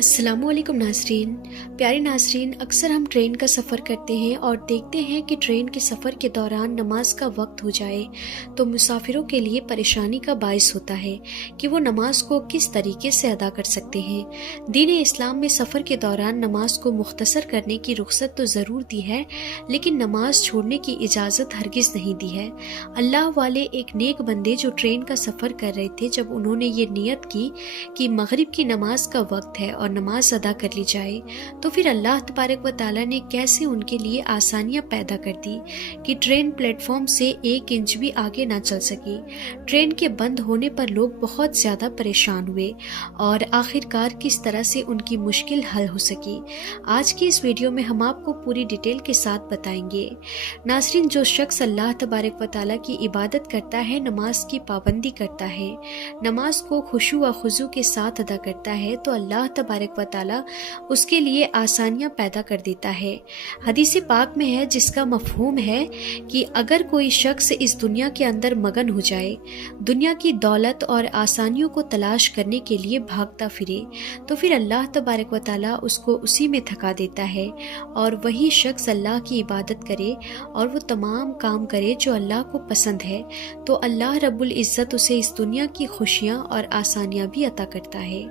अस्सलामु अलैकुम नाज़रीन। प्यारे नाज़रीन, अक्सर हम ट्रेन का सफ़र करते हैं और देखते हैं कि ट्रेन के सफ़र के दौरान नमाज का वक्त हो जाए तो मुसाफिरों के लिए परेशानी का बाइस होता है कि वो नमाज को किस तरीके से अदा कर सकते हैं। दीन इस्लाम में सफ़र के दौरान नमाज को मुख्तसर करने की रुख्सत तो ज़रूर दी है, लेकिन नमाज छोड़ने की इजाज़त हरगिज़ नहीं दी है। अल्लाह वाले एक नेक बंदे जो ट्रेन का सफ़र कर रहे थे, जब उन्होंने ये नियत की कि मगरिब की नमाज का वक्त है और नमाज अदा कर ली जाए, तो फिर अल्लाह तबारक व ताला ने कैसे उनके लिए आसानियां पैदा कर दी कि ट्रेन प्लेटफॉर्म से 1 इंच भी आगे ना चल सकी। ट्रेन के बंद होने पर लोग बहुत ज़्यादा परेशान हुए और आखिरकार किस तरह से उनकी मुश्किल हल हो सकी, आज की इस वीडियो में हम आपको पूरी डिटेल के साथ बताएंगे। नाज़रीन, जो शख्स अल्लाह तबारक व ताला की इबादत करता है, नमाज की पाबंदी करता है, नमाज को खुशू व खुजू के साथ अदा करता है, तो अल्लाह तबारक व ताला उसके लिए आसानियां पैदा कर देता है। हदीस पाक में है, जिसका मफहूम है कि अगर कोई शख्स इस दुनिया के अंदर मगन हो जाए, दुनिया की दौलत और आसानियों को तलाश करने के लिए भागता फिरे, तो फिर अल्लाह तबारक व ताला उसको उसी में थका देता है और वही शख्स अल्लाह की इबादत करे और वो तमाम काम करे जो अल्लाह को पसंद है, तो अल्लाह रब्बुल इज़्ज़त उसे इस दुनिया की खुशियाँ और आसानियाँ भी अता करता है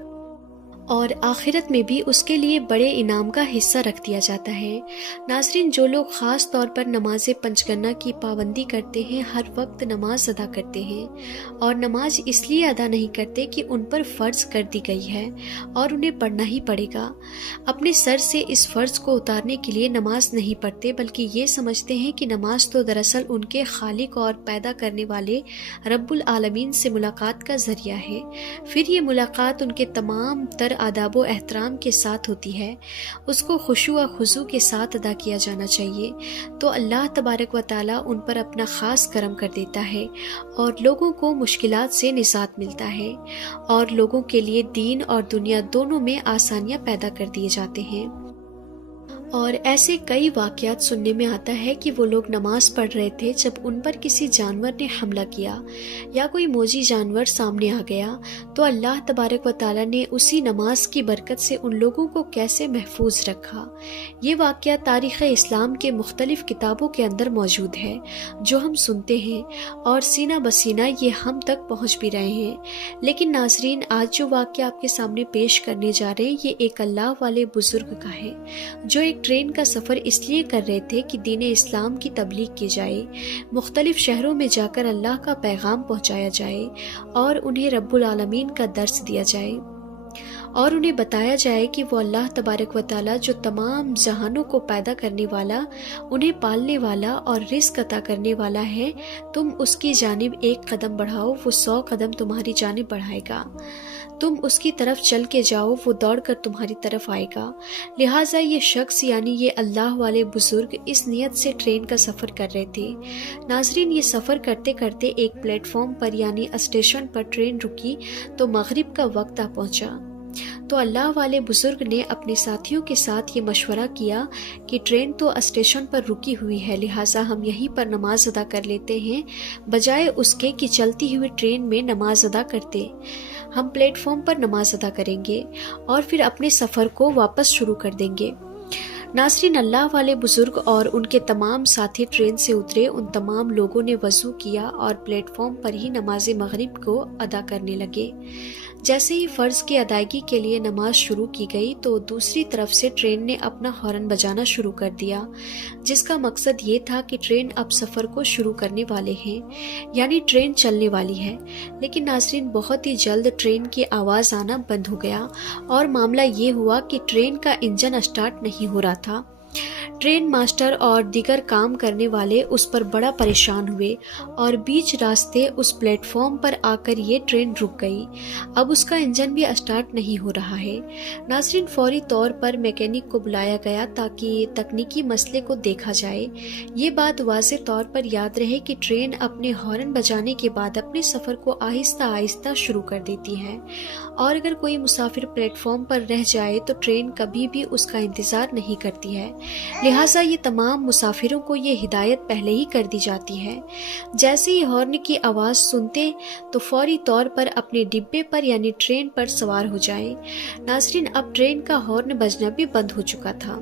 और आखिरत में भी उसके लिए बड़े इनाम का हिस्सा रख दिया जाता है। नाज़रीन, जो लोग ख़ास तौर पर नमाज पंचगन्ना की पाबंदी करते हैं, हर वक्त नमाज अदा करते हैं और नमाज इसलिए अदा नहीं करते कि उन पर फ़र्ज़ कर दी गई है और उन्हें पढ़ना ही पड़ेगा, अपने सर से इस फ़र्ज़ को उतारने के लिए नमाज नहीं पढ़ते, बल्कि ये समझते हैं कि नमाज तो दरअसल उनके खालिक और पैदा करने वाले रब्बुल आलमीन से मुलाकात का ज़रिया है। फिर ये मुलाकात उनके तमाम तर आदाब व एहतराम के साथ होती है, उसको खुशू व खुजू के साथ अदा किया जाना चाहिए, तो अल्लाह तबारक व ताला उन पर अपना ख़ास करम कर देता है और लोगों को मुश्किलात से निजात मिलता है और लोगों के लिए दीन और दुनिया दोनों में आसानियाँ पैदा कर दिए जाते हैं। और ऐसे कई वाक़यात सुनने में आता है कि वो लोग नमाज पढ़ रहे थे, जब उन पर किसी जानवर ने हमला किया या कोई मोजी जानवर सामने आ गया, तो अल्लाह तबारक व ताला ने उसी नमाज की बरकत से उन लोगों को कैसे महफूज रखा। ये वाक़या तारीख़ इस्लाम के मुख्तलिफ़ किताबों के अंदर मौजूद है, जो हम सुनते हैं और सीना बसीना ये हम तक पहुँच भी रहे हैं। लेकिन नाज़रीन, आज जो वाक़या आपके सामने पेश करने जा रहे हैं, ये एक अल्लाह वाले बुज़ुर्ग का है, जो एक ट्रेन का सफ़र इसलिए कर रहे थे कि दीन इस्लाम की तबलीग की जाए, मुख्तलिफ शहरों में जाकर अल्लाह का पैगाम पहुँचाया जाए और उन्हें रब्बुल आलमीन का दर्स दिया जाए और उन्हें बताया जाए कि वो अल्लाह तबारक व ताला जो तमाम जहानों को पैदा करने वाला, उन्हें पालने वाला और रिज़्क़ अता करने वाला है। तुम उसकी जानिब 1 कदम बढ़ाओ, वो 100 कदम तुम्हारी जानिब बढ़ाएगा। तुम उसकी तरफ चल के जाओ, वो दौड़ कर तुम्हारी तरफ आएगा। लिहाजा ये शख्स यानी ये अल्लाह वाले बुजुर्ग इस नियत से ट्रेन का सफ़र कर रहे थे। नाजरीन, ये सफ़र करते करते एक प्लेटफॉर्म पर यानी स्टेशन पर ट्रेन रुकी तो मगरिब का वक्त आ पहुँचा। तो अल्लाह वाले बुजुर्ग ने अपने साथियों के साथ ये मशवरा किया कि ट्रेन तो स्टेशन पर रुकी हुई है, लिहाजा हम यहीं पर नमाज अदा कर लेते हैं, बजाय उसके कि चलती हुई ट्रेन में नमाज अदा करते। हम प्लेटफॉर्म पर नमाज अदा करेंगे और फिर अपने सफ़र को वापस शुरू कर देंगे। नाज़रीन, अल्लाह वाले बुजुर्ग और उनके तमाम साथी ट्रेन से उतरे। उन तमाम लोगों ने वज़ू किया और प्लेटफॉर्म पर ही नमाज मगरिब को अदा करने लगे। जैसे ही फ़र्ज़ की अदायगी के लिए नमाज शुरू की गई, तो दूसरी तरफ से ट्रेन ने अपना हॉर्न बजाना शुरू कर दिया, जिसका मकसद ये था कि ट्रेन अब सफ़र को शुरू करने वाले हैं, यानी ट्रेन चलने वाली है। लेकिन नाज़रीन, बहुत ही जल्द ट्रेन की आवाज़ आना बंद हो गया और मामला ये हुआ कि ट्रेन का इंजन स्टार्ट नहीं हो रहा था। ट्रेन मास्टर और दीगर काम करने वाले उस पर बड़ा परेशान हुए और बीच रास्ते उस प्लेटफॉर्म पर आकर ये ट्रेन रुक गई। अब उसका इंजन भी स्टार्ट नहीं हो रहा है। नाज़रीन, फौरी तौर पर मैकेनिक को बुलाया गया ताकि तकनीकी मसले को देखा जाए। ये बात वाज़ेह तौर पर याद रहे कि ट्रेन अपने हॉर्न बजाने के बाद अपने सफ़र को आहिस्ता आहिस्ता शुरू कर देती है और अगर कोई मुसाफिर प्लेटफॉर्म पर रह जाए तो ट्रेन कभी भी उसका इंतज़ार नहीं करती है। لہٰذا یہ تمام مسافروں کو یہ ہدایت پہلے ہی کر دی جاتی ہے، جیسے ہی ہارن کی آواز سنتے تو فوری طور پر اپنے ڈبے پر یعنی ٹرین پر سوار ہو جائیں۔ ناظرین، اب ٹرین کا ہارن بجنا بھی بند ہو چکا تھا۔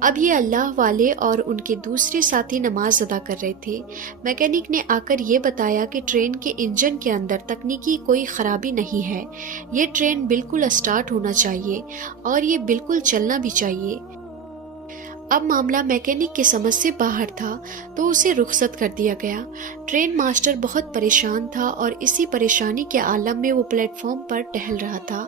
اب یہ اللہ والے اور ان کے دوسرے ساتھی نماز ادا کر رہے تھے۔ میکینک نے آ کر یہ بتایا کہ ٹرین کے انجن کے اندر تکنیکی کوئی خرابی نہیں ہے، یہ ٹرین بالکل اسٹارٹ ہونا چاہیے اور یہ بالکل چلنا بھی چاہیے۔ اب معاملہ میکینک کے سمجھ سے باہر تھا تو اسے رخصت کر دیا گیا۔ ٹرین ماسٹر بہت پریشان تھا اور اسی پریشانی کے عالم میں وہ پلیٹ فارم پر ٹہل رہا تھا۔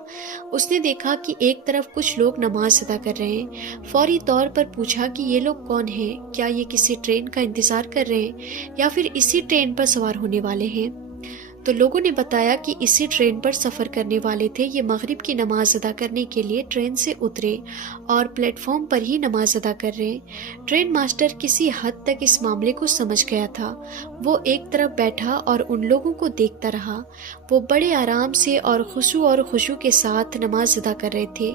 اس نے دیکھا کہ ایک طرف کچھ لوگ نماز ادا کر رہے ہیں۔ فوری طور پر پوچھا کہ یہ لوگ کون ہیں، کیا یہ کسی ٹرین کا انتظار کر رہے ہیں یا پھر اسی ٹرین پر سوار ہونے والے ہیں؟ تو لوگوں نے بتایا کہ اسی ٹرین پر سفر کرنے والے تھے۔ یہ مغرب کی نماز ادا کرنے کے لیے ٹرین سے اترے اور پلیٹ فارم پر ہی نماز ادا کر رہے ہیں۔ ٹرین ماسٹر کسی حد تک اس معاملے کو سمجھ گیا تھا۔ وہ ایک طرف بیٹھا اور ان لوگوں کو دیکھتا رہا۔ وہ بڑے آرام سے اور خشوع کے ساتھ نماز ادا کر رہے تھے۔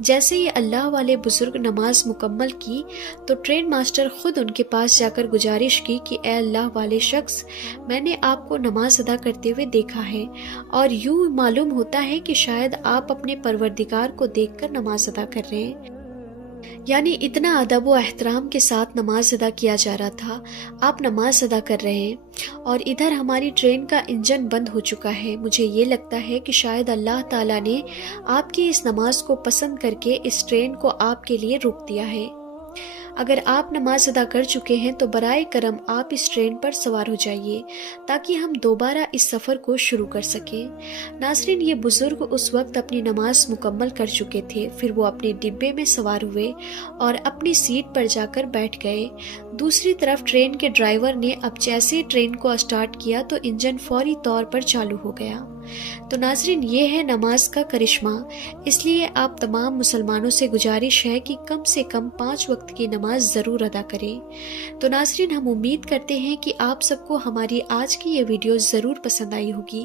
جیسے ہی اللہ والے بزرگ نماز مکمل کی تو ٹرین ماسٹر خود ان کے پاس جا کر گزارش کی کہ اے اللہ والے شخص، میں نے آپ کو نماز ادا کرتے ہوئے دیکھا ہے اور یوں معلوم ہوتا ہے کہ شاید آپ اپنے پروردگار کو دیکھ کر نماز ادا کر رہے ہیں۔ یعنی اتنا ادب و احترام کے ساتھ نماز ادا کیا جا رہا تھا۔ آپ نماز ادا کر رہے ہیں اور ادھر ہماری ٹرین کا انجن بند ہو چکا ہے۔ مجھے یہ لگتا ہے کہ شاید اللہ تعالیٰ نے آپ کی اس نماز کو پسند کر کے اس ٹرین کو آپ کے لیے روک دیا ہے۔ اگر آپ نماز ادا کر چکے ہیں تو برائے کرم آپ اس ٹرین پر سوار ہو جائیے تاکہ ہم دوبارہ اس سفر کو شروع کر سکیں۔ ناظرین، یہ بزرگ اس وقت اپنی نماز مکمل کر چکے تھے۔ پھر وہ اپنے ڈبے میں سوار ہوئے اور اپنی سیٹ پر جا کر بیٹھ گئے۔ دوسری طرف ٹرین کے ڈرائیور نے اب جیسے ٹرین کو اسٹارٹ کیا تو انجن فوری طور پر چالو ہو گیا۔ تو ناظرین، یہ ہے نماز کا کرشمہ۔ اس لیے آپ تمام مسلمانوں سے گزارش ہے کہ کم سے کم 5 وقت کی نماز ضرور ادا کریں۔ تو ناظرین، ہم امید کرتے ہیں کہ آپ سب کو ہماری آج کی یہ ویڈیو ضرور پسند آئی ہوگی۔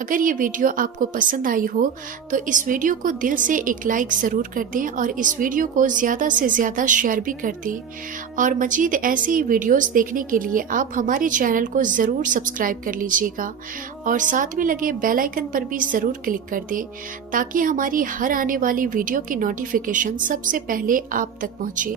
اگر یہ ویڈیو آپ کو پسند آئی ہو تو اس ویڈیو کو دل سے ایک لائک ضرور کر دیں اور اس ویڈیو کو زیادہ سے زیادہ شیئر بھی کر دیں، اور مزید ایسی ویڈیوز دیکھنے کے لیے آپ ہمارے چینل کو ضرور سبسکرائب کر لیجیے گا اور ساتھ میں لگے بیل آئیکن پر بھی ضرور کلک کر دیں تاکہ ہماری ہر آنے والی ویڈیو کی نوٹیفیکیشن سب سے پہلے آپ تک پہنچے۔